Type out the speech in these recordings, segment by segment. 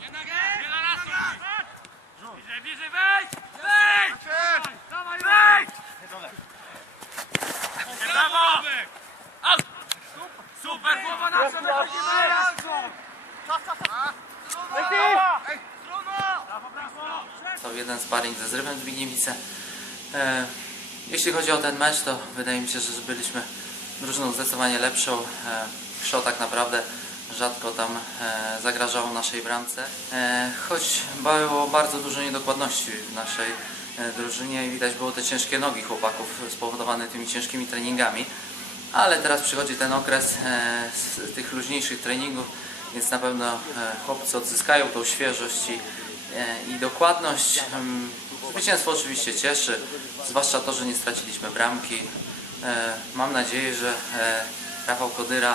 Nie na gaz, nie na nas! Bliżej, bliżej, wejdź! Wejdź! Dawaj, wejdź! Nie brawo! Super, głowa nasza, na chodzi na to jeden sparring ze Zrywem Zbigniewice. Jeśli chodzi o ten mecz, to wydaje mi się, że byliśmy drużyną zdecydowanie lepszą. E, szło tak naprawdę rzadko tam e, zagrażało naszej bramce. E, choć było bardzo dużo niedokładności w naszej e, drużynie i widać było te ciężkie nogi chłopaków spowodowane tymi ciężkimi treningami. Ale teraz przychodzi ten okres z tych luźniejszych treningów, więc na pewno chłopcy odzyskają tą świeżość i, i dokładność. Em, Zwycięstwo oczywiście cieszy, zwłaszcza to, że nie straciliśmy bramki. Mam nadzieję, że Rafał Kodyra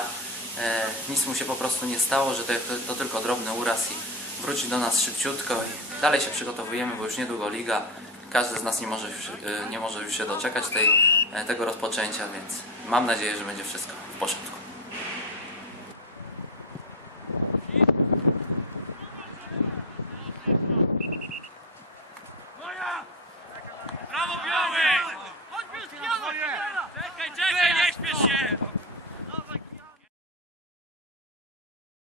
nic mu się po prostu nie stało, że to, to, to tylko drobny uraz i wróci do nas szybciutko i dalej się przygotowujemy, bo już niedługo liga. Każdy z nas nie może, e, nie może już się doczekać tej, e, tego rozpoczęcia, więc mam nadzieję, że będzie wszystko w porządku.